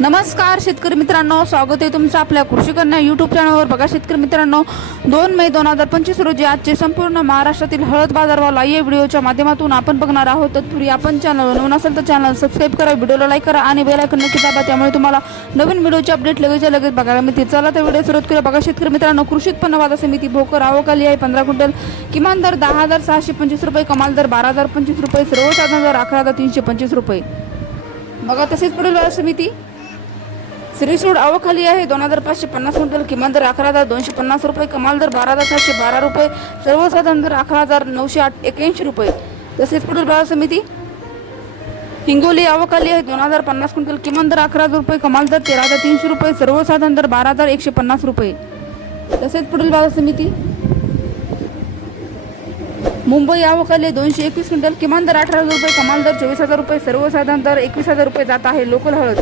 नमस्कार शेतकरी मित्रांनो. स्वागत आहे तुमचं आपल्या कृषी कन्या युट्यूब चॅनलवर बघा शेतकरी मित्रांनो दोन मे दोन हजार पंचवीस रोजी आजचे संपूर्ण महाराष्ट्रातील हळद बाजारवाला या व्हिडिओच्या माध्यमातून आपण बघणार आहोत. तत्पूर्वी आपण चॅनल नवीन असेल तर चॅनल सबस्क्राईब करा व्हिडिओला लाईक करा आणि बेल आयकन नक्की दाबा. त्यामुळे तुम्हाला नवीन व्हिडिओचे अपडेट लगेच लगेच बघायला मिळतील. चला तर व्हिडिओ सुरुवात करूया. बघा शेतकरी मित्रांनो कृषी उत्पन्न बाजार समिती भोकर आवकाली आहे पंधरा क्विंटल. किमान दर दहा हजार सहाशे पंचवीस रुपये कमाल दर बारा हजार पंचवीस रुपये सर्वसाधारण दर अकरा हजार तीनशे पंचवीस रुपये. बघा तसेच पुढील बाजार समिती. सिरीज रोड आवखाली आहे. दोन हजार पाचशे पन्नास क्विंटल किमान दर अकरा हजार दोनशे पन्नास रुपये कमाल दर बारा हजार सातशे बारा रुपये सर्वसाधारण दर अकरा हजार नऊशे आठ एक्याऐंशी रुपये. तसेच पुढील बाजार समिती हिंगोली आवकाली आहे. दोन हजार पन्नास क्विंटल किमान दर अकरा हजार रुपये कमाल दर तेरा हजार तीनशे रुपये सर्वसाधारण दर बारा हजार एकशे पन्नास रुपये. तसेच पुढील बाजार समिती मुंबई आवकाली दोनशे एकवीस क्विंटल किमान दर अठरा हजार रुपये कमाल दर चोवीस हजार रुपये सर्वसाधारण दर एकवीस हजार रुपये जात आहे. लोकल हळद